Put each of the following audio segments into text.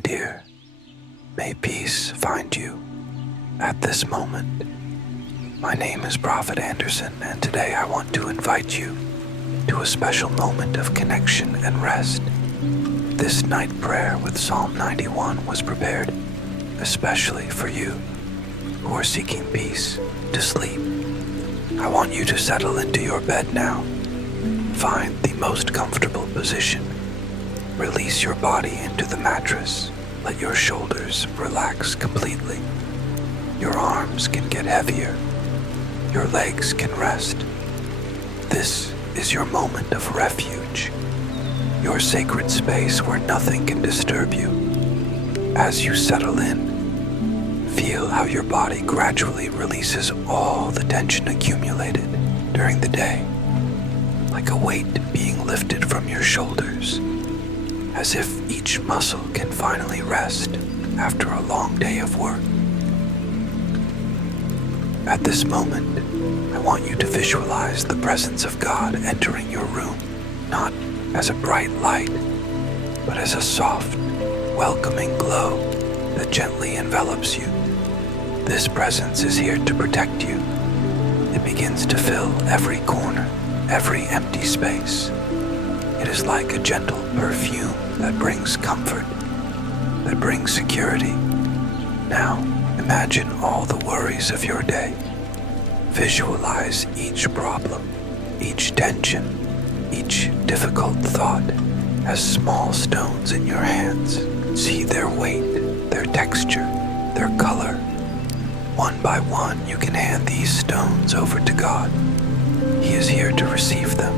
my dear. May peace find you at this moment. My name is Prophet Anderson, and today I want to invite you to a special moment of connection and rest. This night prayer with Psalm 91 was prepared especially for you who are seeking peace to sleep. I want you to settle into your bed now. Find the most comfortable position. Release your body into the mattress. Let your shoulders relax completely. Your arms can get heavier. Your legs can rest. This is your moment of refuge, your sacred space where nothing can disturb you. As you settle in, feel how your body gradually releases all the tension accumulated during the day, like a weight being lifted from your shoulders, as if each muscle can finally rest after a long day of work. At this moment, I want you to visualize the presence of God entering your room, not as a bright light, but as a soft, welcoming glow that gently envelops you. This presence is here to protect you. It begins to fill every corner, every empty space. It is like a gentle perfume that brings comfort, that brings security. Now, imagine all the worries of your day. Visualize each problem, each tension, each difficult thought as small stones in your hands. See their weight, their texture, their color. One by one, you can hand these stones over to God. He is here to receive them.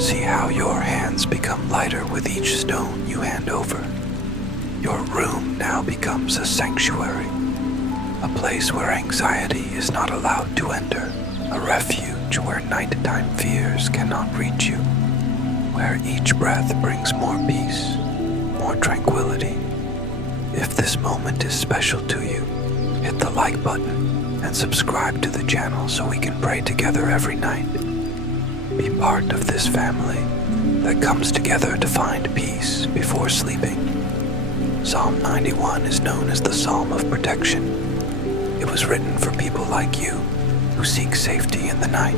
See how your hands become lighter with each stone you hand over. Your room now becomes a sanctuary, a place where anxiety is not allowed to enter, a refuge where nighttime fears cannot reach you, where each breath brings more peace, more tranquility. If this moment is special to you, hit the like button and subscribe to the channel so we can pray together every night. Be part of this family that comes together to find peace before sleeping. Psalm 91 is known as the Psalm of Protection. It was written for people like you who seek safety in the night.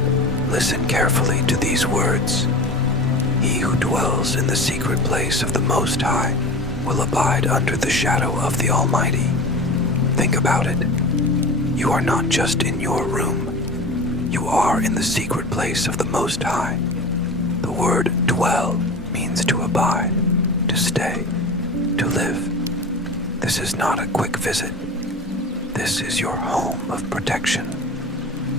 Listen carefully to these words. He who dwells in the secret place of the Most High will abide under the shadow of the Almighty. Think about it. You are not just in your room. You are in the secret place of the Most High. The word dwell means to abide, to stay, to live. This is not a quick visit. This is your home of protection.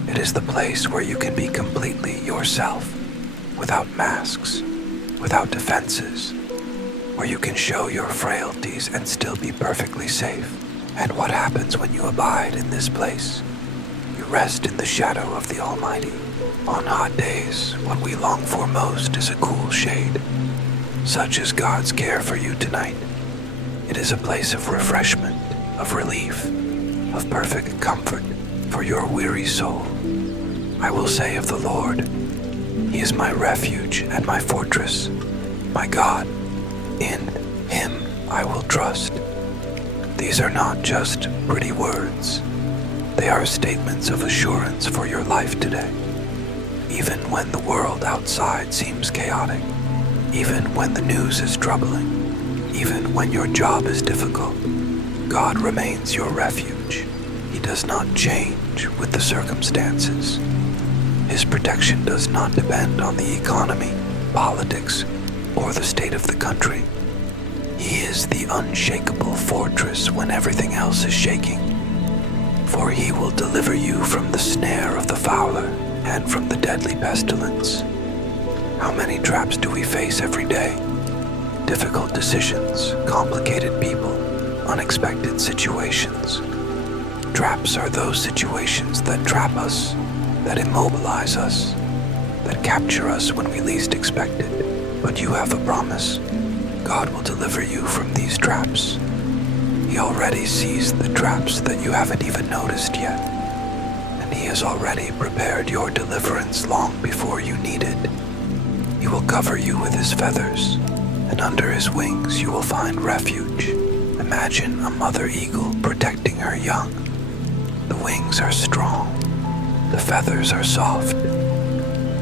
It is the place where you can be completely yourself, without masks, without defenses, where you can show your frailties and still be perfectly safe. And what happens when you abide in this place? You rest in the shadow of the Almighty. On hot days, what we long for most is a cool shade. Such is God's care for you tonight. It is a place of refreshment, of relief, of perfect comfort for your weary soul. I will say of the Lord, He is my refuge and my fortress, my God. In Him I will trust. These are not just pretty words. They are statements of assurance for your life today. Even when the world outside seems chaotic, even when the news is troubling, even when your job is difficult, God remains your refuge. He does not change with the circumstances. His protection does not depend on the economy, politics, or the state of the country. He is the unshakable fortress when everything else is shaking. For He will deliver you from the snare of the fowler and from the deadly pestilence. How many traps do we face every day? Difficult decisions, complicated people, unexpected situations. Traps are those situations that trap us, that immobilize us, that capture us when we least expect it. But you have a promise. God will deliver you from these traps. He already sees the traps that you haven't even noticed yet. And He has already prepared your deliverance long before you need it. He will cover you with His feathers, and under His wings you will find refuge. Imagine a mother eagle protecting her young. The wings are strong, the feathers are soft.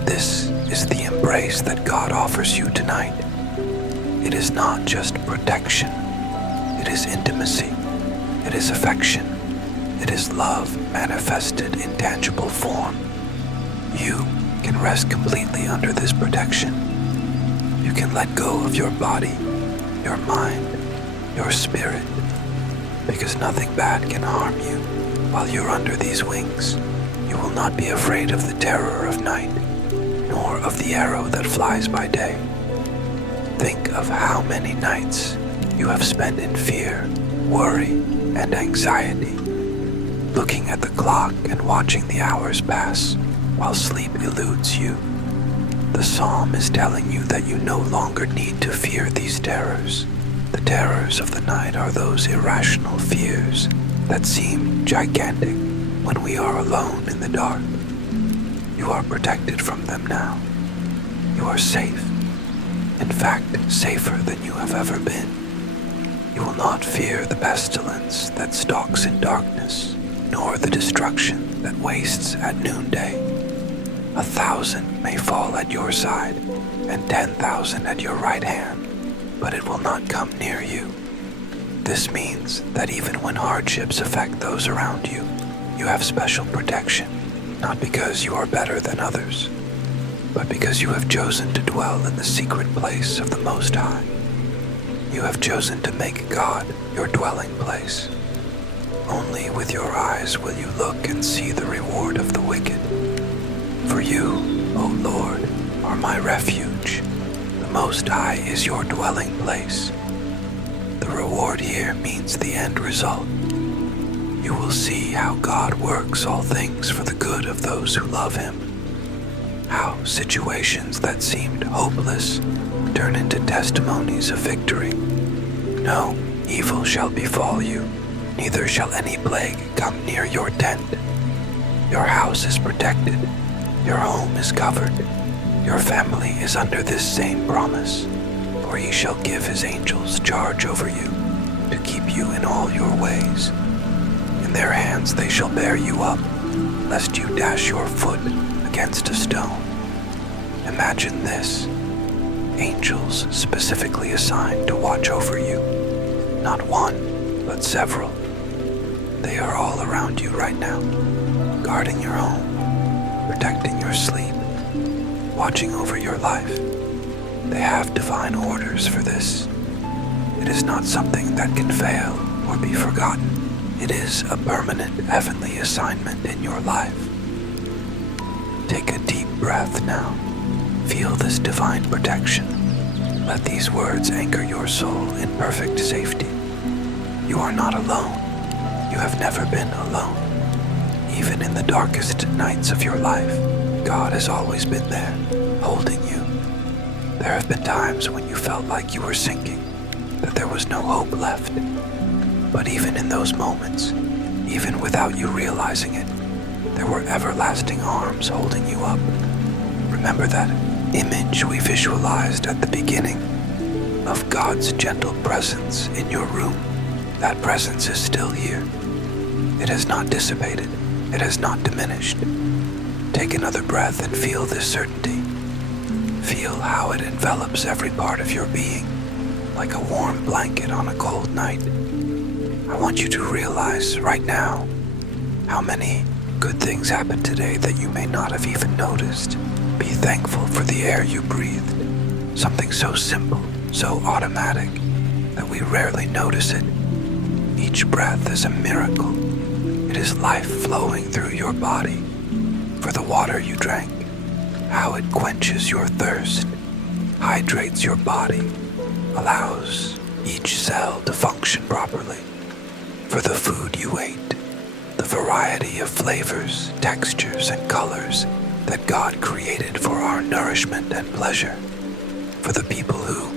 This is the embrace that God offers you tonight. It is not just protection, it is intimacy, it is affection, it is love manifested in tangible form. You can rest completely under this protection. You can let go of your body, your mind, your spirit, because nothing bad can harm you while you're under these wings. You will not be afraid of the terror of night, nor of the arrow that flies by day. Think of how many nights you have spent in fear, worry, and anxiety, looking at the clock and watching the hours pass while sleep eludes you. The psalm is telling you that you no longer need to fear these terrors. The terrors of the night are those irrational fears that seem gigantic when we are alone in the dark. You are protected from them now. You are safe. In fact, safer than you have ever been. You will not fear the pestilence that stalks in darkness, nor the destruction that wastes at noonday. 1,000 may fall at your side, and 10,000 at your right hand, but it will not come near you. This means that even when hardships affect those around you, you have special protection, not because you are better than others, but because you have chosen to dwell in the secret place of the Most High. You have chosen to make God your dwelling place. Only with your eyes will you look and see the reward of the wicked. For you, O Lord, are my refuge. The Most High is your dwelling place. The reward here means the end result. You will see how God works all things for the good of those who love Him. How situations that seemed hopeless turn into testimonies of victory. No evil shall befall you, neither shall any plague come near your tent. Your house is protected, your home is covered, your family is under this same promise, for He shall give His angels charge over you, to keep you in all your ways. In their hands they shall bear you up, lest you dash your foot against a stone. Imagine this: angels specifically assigned to watch over you. Not one, but several. They are all around you right now, guarding your home, protecting your sleep, watching over your life. They have divine orders for this. It is not something that can fail or be forgotten. It is a permanent heavenly assignment in your life. Take a deep breath now. Feel this divine protection. Let these words anchor your soul in perfect safety. You are not alone. You have never been alone. Even in the darkest nights of your life, God has always been there, holding you. There have been times when you felt like you were sinking, that there was no hope left. But even in those moments, even without you realizing it, there were everlasting arms holding you up. Remember that image we visualized at the beginning of God's gentle presence in your room. That presence is still here. It has not dissipated. It has not diminished. Take another breath and feel this certainty. Feel how it envelops every part of your being, like a warm blanket on a cold night. I want you to realize right now how many good things happened today that you may not have even noticed. Be thankful for the air you breathed, something so simple, so automatic, that we rarely notice it. Each breath is a miracle. It is life flowing through your body. For the water you drank, how it quenches your thirst, hydrates your body, allows each cell to function properly. For the food you ate, the variety of flavors, textures, and colors that God created for our nourishment and pleasure. For the people who,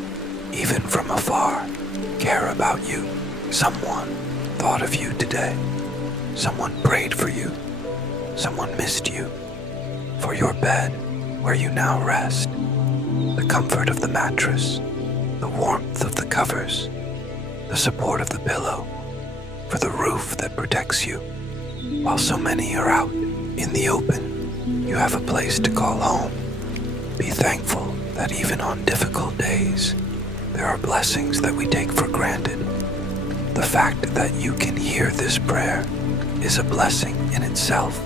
even from afar, care about you. Someone thought of you today. Someone prayed for you. Someone missed you. For your bed, where you now rest, the comfort of the mattress, the warmth of the covers, the the support of the pillow, for the roof that protects you. While so many are out in the open, you have a place to call home. Be thankful that even on difficult days, there are blessings that we take for granted. The fact that you can hear this prayer is a blessing in itself.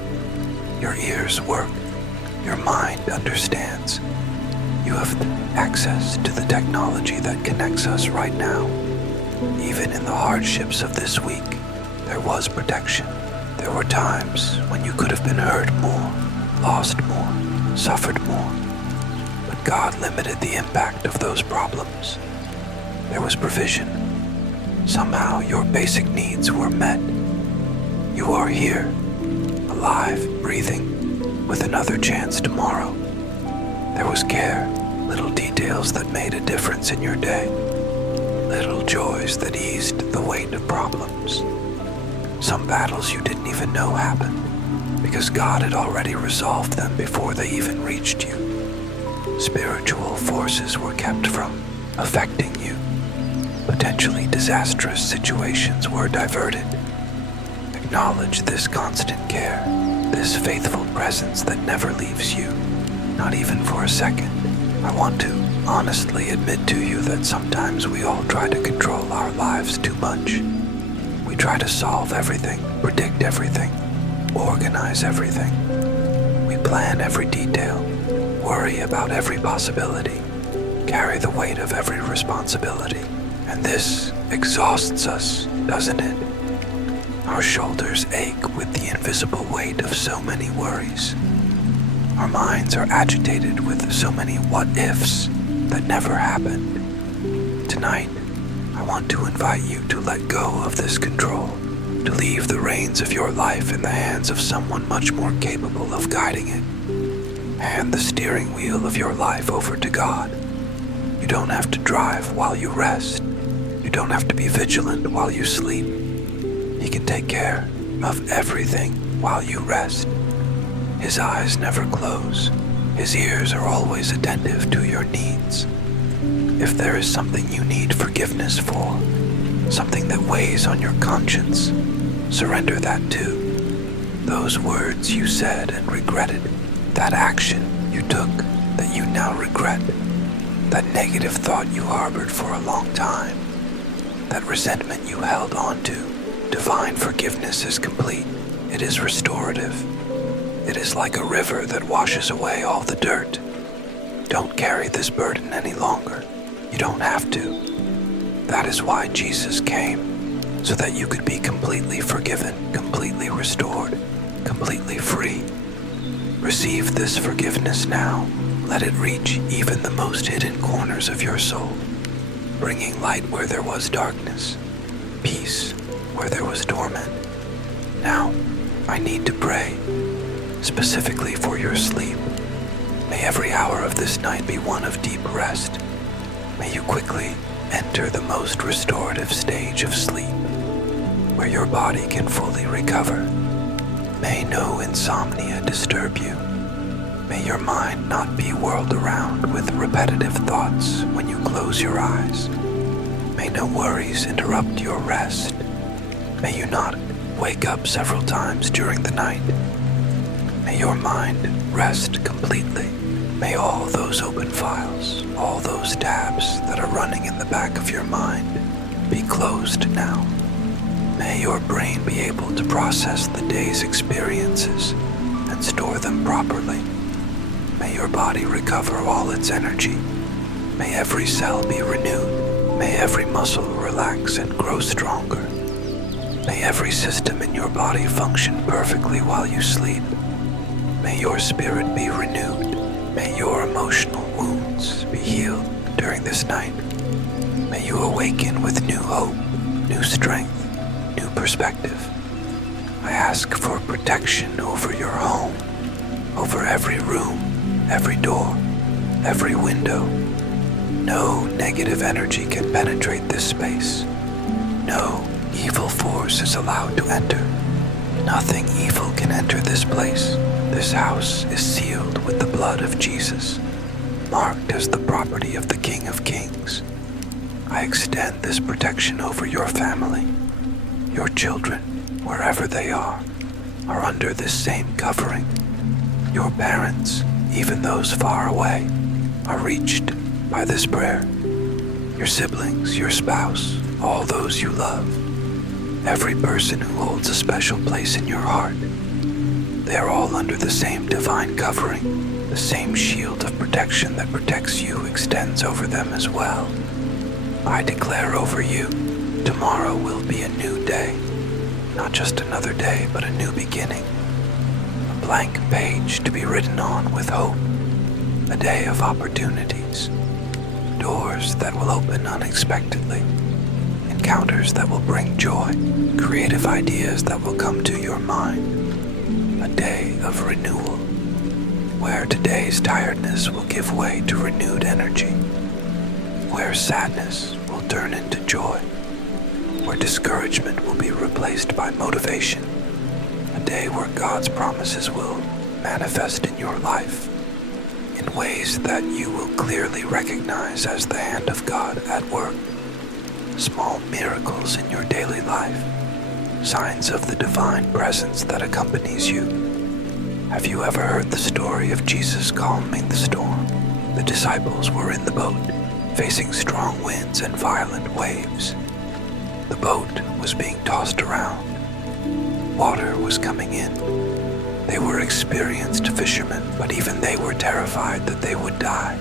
Your ears work, your mind understands. You have access to the technology that connects us right now. Even in the hardships of this week, there was protection. There were times when you could have been hurt more, lost more, suffered more. But God limited the impact of those problems. There was provision. Somehow your basic needs were met. You are here, alive, breathing, with another chance tomorrow. There was care, little details that made a difference in your day, little joys that eased the weight of problems. Some battles you didn't even know happened, because God had already resolved them before they even reached you. Spiritual forces were kept from affecting you. Potentially disastrous situations were diverted. Acknowledge this constant care, this faithful presence that never leaves you, not even for a second. I want to honestly admit to you that sometimes we all try to control our lives too much. We try to solve everything, predict everything, organize everything. We plan every detail, worry about every possibility, carry the weight of every responsibility. And this exhausts us, doesn't it? Our shoulders ache with the invisible weight of so many worries. Our minds are agitated with so many what-ifs that never happened. Tonight, I want to invite you to let go of this control, to leave the reins of your life in the hands of someone much more capable of guiding it. Hand the steering wheel of your life over to God. You don't have to drive while you rest. You don't have to be vigilant while you sleep. He can take care of everything while you rest. His eyes never close. His ears are always attentive to your needs. If there is something you need forgiveness for, something that weighs on your conscience, surrender that too. Those words you said and regretted, that action you took that you now regret, that negative thought you harbored for a long time, that resentment you held on to. Divine forgiveness is complete. It is restorative. It is like a river that washes away all the dirt. Don't carry this burden any longer. You don't have to. That is why Jesus came, so that you could be completely forgiven, completely restored, completely free. Receive this forgiveness now. Let it reach even the most hidden corners of your soul, bringing light where there was darkness, peace where there was torment. Now, I need to pray, specifically for your sleep. May every hour of this night be one of deep rest. May you quickly enter the most restorative stage of sleep, where your body can fully recover. May no insomnia disturb you. May your mind not be whirled around with repetitive thoughts when you close your eyes. May no worries interrupt your rest. May you not wake up several times during the night. May your mind rest completely. May all those open files, all those tabs that are running in the back of your mind be closed now. May your brain be able to process the day's experiences and store them properly. May your body recover all its energy. May every cell be renewed. May every muscle relax and grow stronger. May every system in your body function perfectly while you sleep. May your spirit be renewed. May your emotional wounds be healed during this night. May you awaken with new hope, new strength, new perspective. I ask for protection over your home, over every room, every door, every window. No negative energy can penetrate this space. No evil force is allowed to enter. Nothing evil can enter this place. This house is sealed with the blood of Jesus, marked as the property of the King of Kings. I extend this protection over your family. Your children, wherever they are under this same covering. Your parents, even those far away, are reached by this prayer. Your siblings, your spouse, all those you love, every person who holds a special place in your heart, they are all under the same divine covering. The same shield of protection that protects you extends over them as well. I declare over you, tomorrow will be a new day. Not just another day, but a new beginning. A blank page to be written on with hope. A day of opportunities. Doors that will open unexpectedly. Encounters that will bring joy. Creative ideas that will come to your mind. A day of renewal, where today's tiredness will give way to renewed energy. Where sadness will turn into joy. Where discouragement will be replaced by motivation. A day where God's promises will manifest in your life in ways that you will clearly recognize as the hand of God at work. Small miracles in your daily life, signs of the divine presence that accompanies you. Have you ever heard the story of Jesus calming the storm? The disciples were in the boat, facing strong winds and violent waves. The boat was being tossed around. Water was coming in. They were experienced fishermen, but even they were terrified that they would die.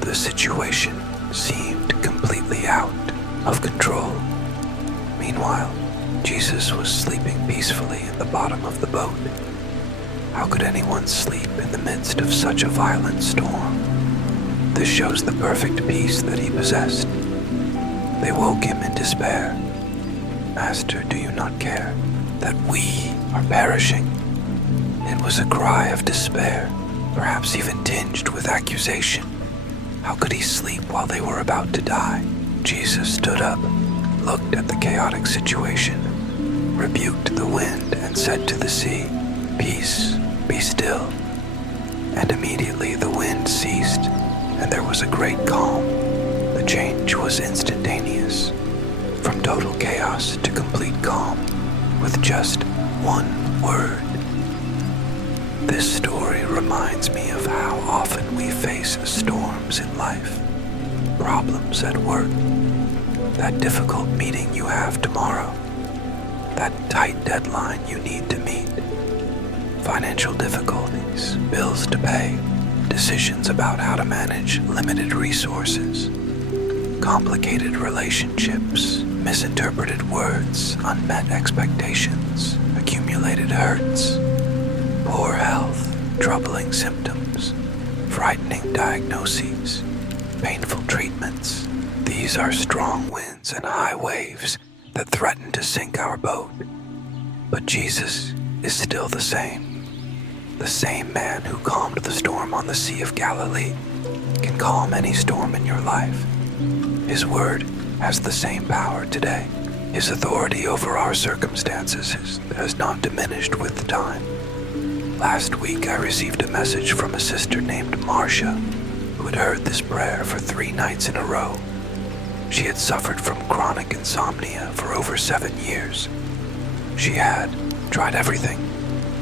The situation seemed completely out of control. Meanwhile, Jesus was sleeping peacefully in the bottom of the boat. How could anyone sleep in the midst of such a violent storm? This shows the perfect peace that he possessed. They woke him in despair. Master, do you not care that we are perishing? It was a cry of despair, perhaps even tinged with accusation. How could he sleep while they were about to die? Jesus stood up, looked at the chaotic situation, rebuked the wind, and said to the sea, "Peace, be still." And immediately the wind ceased, and there was a great calm. The change was instantaneous, from total chaos to complete calm, with just one word. This story reminds me of how often we face storms in life, problems at work, that difficult meeting you have tomorrow, that tight deadline you need to meet, financial difficulties, bills to pay, decisions about how to manage limited resources, complicated relationships, misinterpreted words, unmet expectations, accumulated hurts, poor health, troubling symptoms, frightening diagnoses, painful treatments. These are strong winds and high waves that threaten to sink our boat. But Jesus is still the same. The same man who calmed the storm on the Sea of Galilee can calm any storm in your life. His word has the same power today. His authority over our circumstances has not diminished with time. Last week I received a message from a sister named Marcia, who had heard this prayer for 3 nights in a row. She had suffered from chronic insomnia for over 7 years. She had tried everything: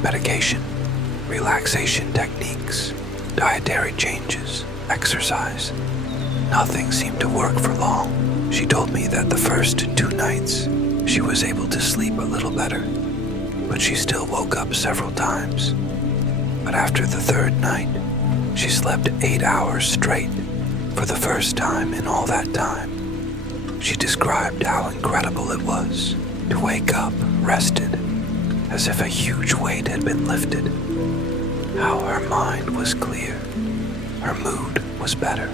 medication, relaxation techniques, dietary changes, exercise. Nothing seemed to work for long. She told me that the first 2 nights she was able to sleep a little better, but she still woke up several times. But after the 3rd night, she slept 8 hours straight for the first time in all that time. She described how incredible it was to wake up rested, as if a huge weight had been lifted. How her mind was clear, her mood was better,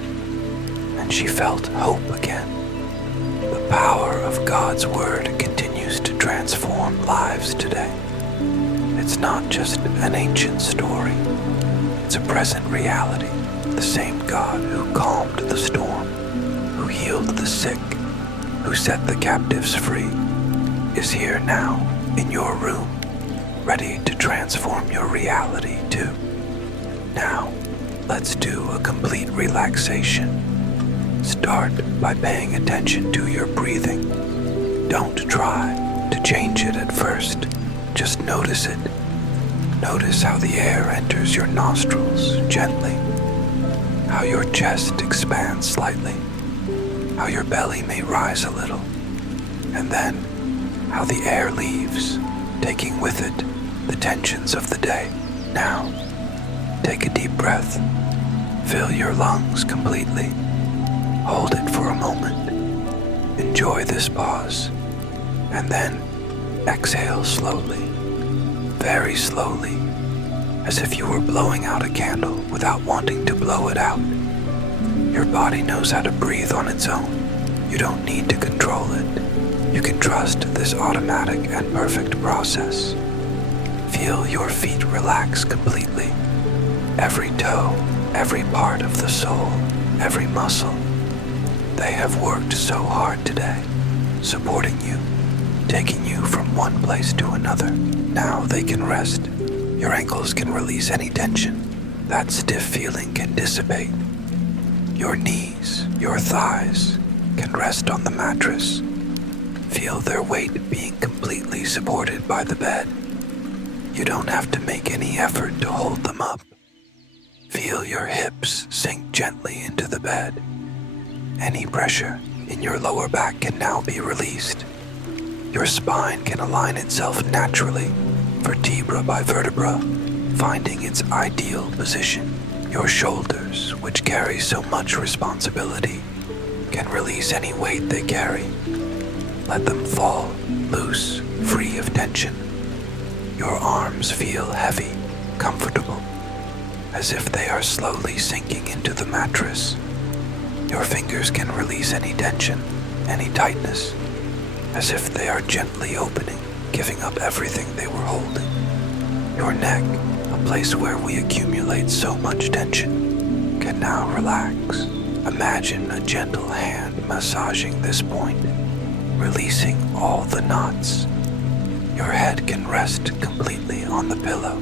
and she felt hope again. The power of God's Word continues to transform lives today. It's not just an ancient story, it's a present reality. The same God who calmed the storm, who healed the sick, who set the captives free, is here now in your room, ready to transform your reality too. Now, let's do a complete relaxation. Start by paying attention to your breathing. Don't try to change it at first. Just notice it. Notice how the air enters your nostrils gently, how your chest expands slightly, how your belly may rise a little, and then how the air leaves, taking with it the tensions of the day. Now, take a deep breath. Fill your lungs completely. Hold it for a moment. Enjoy this pause, and then exhale slowly, very slowly, as if you were blowing out a candle without wanting to blow it out. Your body knows how to breathe on its own. You don't need to control it. You can trust this automatic and perfect process. Feel your feet relax completely. Every toe, every part of the sole, every muscle. They have worked so hard today, supporting you, taking you from one place to another. Now they can rest. Your ankles can release any tension. That stiff feeling can dissipate. Your knees, your thighs can rest on the mattress. Feel their weight being completely supported by the bed. You don't have to make any effort to hold them up. Feel your hips sink gently into the bed. Any pressure in your lower back can now be released. Your spine can align itself naturally, vertebra by vertebra, finding its ideal position. Your shoulders, which carry so much responsibility, can release any weight they carry. Let them fall, loose, free of tension. Your arms feel heavy, comfortable, as if they are slowly sinking into the mattress. Your fingers can release any tension, any tightness, as if they are gently opening, giving up everything they were holding. Your neck, a place where we accumulate so much tension, can now relax. Imagine a gentle hand massaging this point, releasing all the knots. Your head can rest completely on the pillow.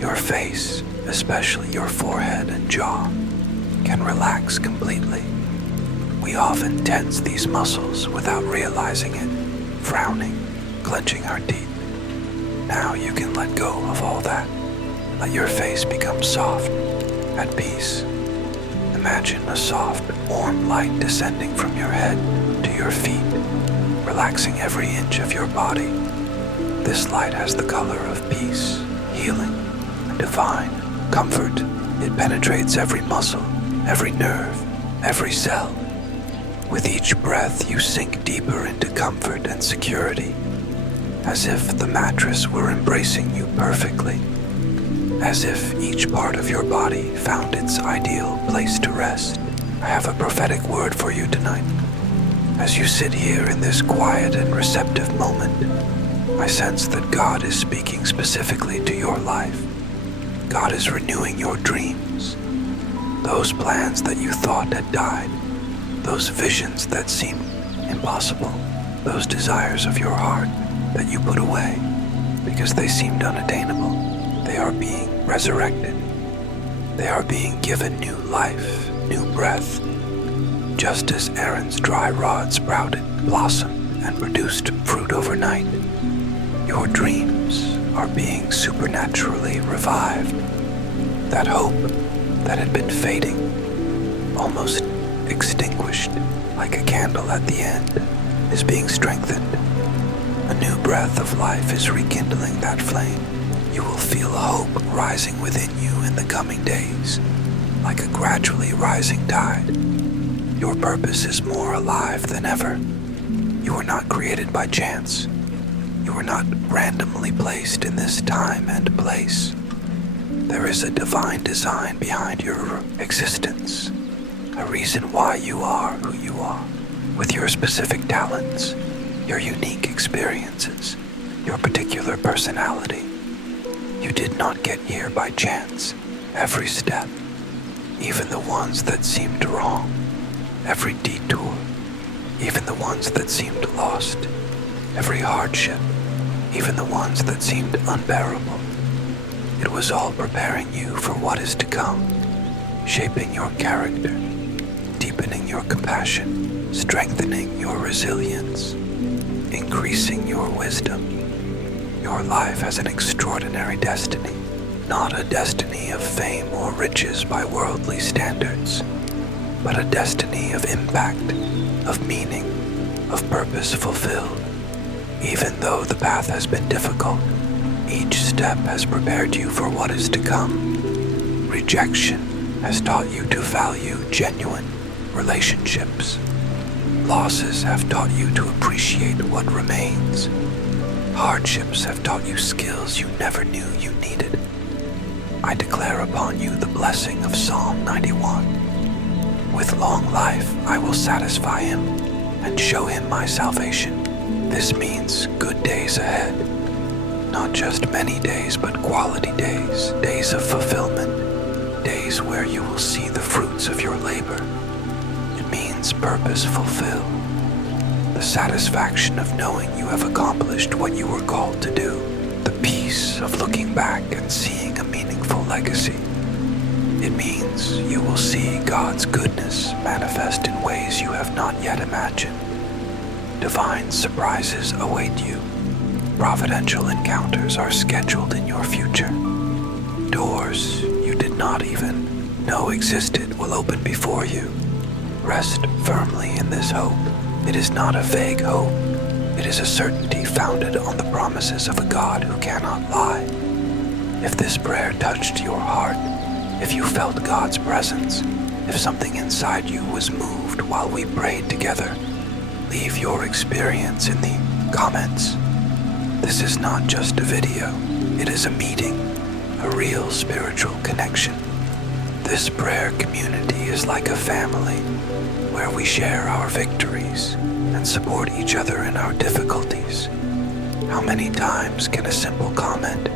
Your face, especially your forehead and jaw, can relax completely. We often tense these muscles without realizing it, frowning, clenching our teeth. Now you can let go of all that. Let your face become soft, at peace. Imagine a soft, warm light descending from your head to your feet, relaxing every inch of your body. This light has the color of peace, healing, and divine comfort. It penetrates every muscle, every nerve, every cell. With each breath, you sink deeper into comfort and security, as if the mattress were embracing you perfectly, as if each part of your body found its ideal place to rest. I have a prophetic word for you tonight. As you sit here in this quiet and receptive moment, I sense that God is speaking specifically to your life. God is renewing your dreams. Those plans that you thought had died, those visions that seemed impossible, those desires of your heart that you put away because they seemed unattainable, they are being resurrected. They are being given new life, new breath. Just as Aaron's dry rod sprouted, blossomed, and produced fruit overnight, your dreams are being supernaturally revived. That hope that had been fading, almost extinguished like a candle at the end, is being strengthened. A new breath of life is rekindling that flame. You will feel a hope rising within you in the coming days, like a gradually rising tide. Your purpose is more alive than ever. You were not created by chance. You were not randomly placed in this time and place. There is a divine design behind your existence, a reason why you are who you are, with your specific talents, your unique experiences, your particular personality. You did not get here by chance. Every step, even the ones that seemed wrong, every detour, even the ones that seemed lost, every hardship, even the ones that seemed unbearable. It was all preparing you for what is to come, shaping your character, deepening your your compassion, strengthening your resilience, increasing your wisdom. Your life has an extraordinary destiny, not a destiny of fame or riches by worldly standards, but a destiny of impact, of meaning, of purpose fulfilled. Even though the path has been difficult, each step has prepared you for what is to come. Rejection has taught you to value genuine relationships. Losses have taught you to appreciate what remains. Hardships have taught you skills you never knew you needed. I declare upon you the blessing of Psalm 91. With long life I will satisfy him and show him my salvation. This means good days ahead. Not just many days, but quality days, days of fulfillment, days where you will see the fruits of your labor. It means purpose fulfilled. The satisfaction of knowing you have accomplished what you were called to do. The peace of looking back and seeing a meaningful legacy. It means you will see God's goodness manifest in ways you have not yet imagined. Divine surprises await you. Providential encounters are scheduled in your future. Doors you did not even know existed will open before you. Rest firmly in this hope. It is not a vague hope. It is a certainty founded on the promises of a God who cannot lie. If this prayer touched your heart, if you felt God's presence, if something inside you was moved while we prayed together, leave your experience in the comments. This is not just a video. It is a meeting, a real spiritual connection. This prayer community is like a family where we share our victories and support each other in our difficulties. How many times can a simple comment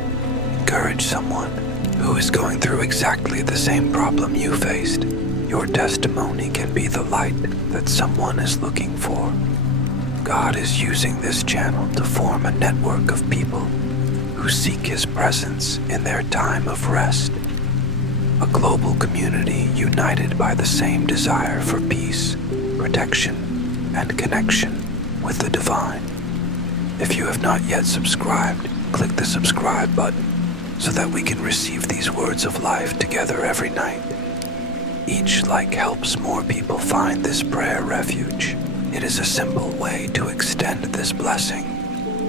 encourage someone who is going through exactly the same problem you faced? Your testimony can be the light that someone is looking for. God is using this channel to form a network of people who seek His presence in their time of rest. A global community united by the same desire for peace, protection, and connection with the divine. If you have not yet subscribed, click the subscribe button so that we can receive these words of life together every night. Each like helps more people find this prayer refuge. It is a simple way to extend this blessing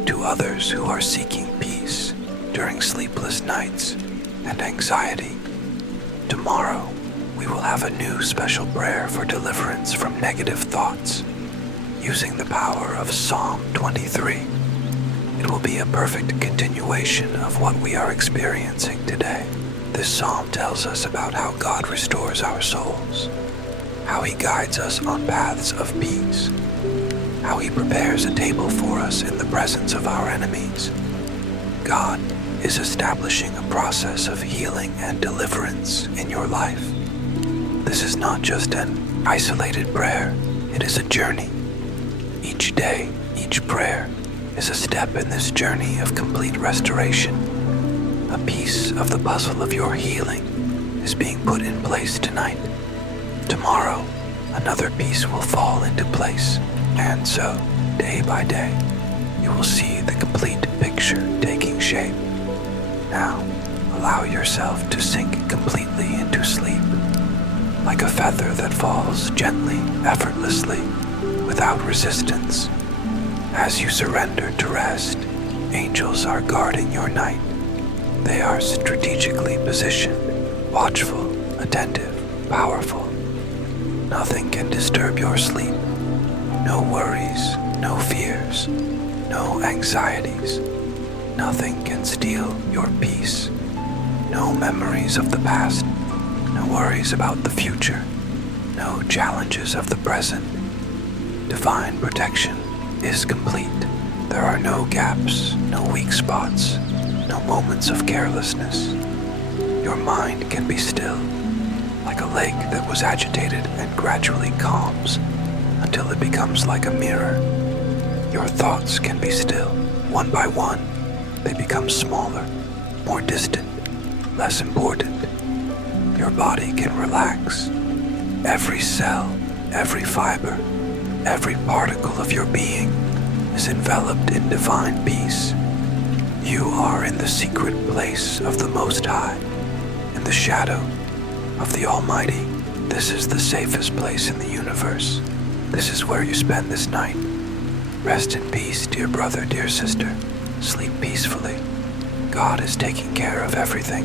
to others who are seeking peace during sleepless nights and anxiety. Tomorrow, we will have a new special prayer for deliverance from negative thoughts, using the power of Psalm 23. It will be a perfect continuation of what we are experiencing today. This psalm tells us about how God restores our souls, how He guides us on paths of peace, how He prepares a table for us in the presence of our enemies. God is establishing a process of healing and deliverance in your life. This is not just an isolated prayer, it is a journey. Each day, each prayer is a step in this journey of complete restoration. A piece of the puzzle of your healing is being put in place tonight. Tomorrow, another piece will fall into place, and so, day by day, you will see the complete picture taking shape. Now, allow yourself to sink completely into sleep, like a feather that falls gently, effortlessly, without resistance. As you surrender to rest, angels are guarding your night. They are strategically positioned, watchful, attentive, powerful. Nothing can disturb your sleep. No worries, no fears, no anxieties. Nothing can steal your peace. No memories of the past. No worries about the future. No challenges of the present. Divine protection is complete. There are no gaps, no weak spots, no moments of carelessness. Your mind can be still, like a lake that was agitated and gradually calms until it becomes like a mirror. Your thoughts can be still. One by one, they become smaller, more distant, less important. Your body can relax. Every cell, Every fiber, every particle of your being is enveloped in divine peace. You are in the secret place of the Most High, in the shadow of the Almighty. This is the safest place in the universe. This is where you spend this night. Rest in peace, dear brother, dear sister. Sleep peacefully. God is taking care of everything,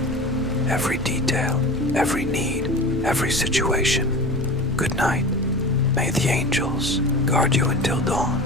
every detail, every need, every situation. Good night. May the angels guard you until dawn.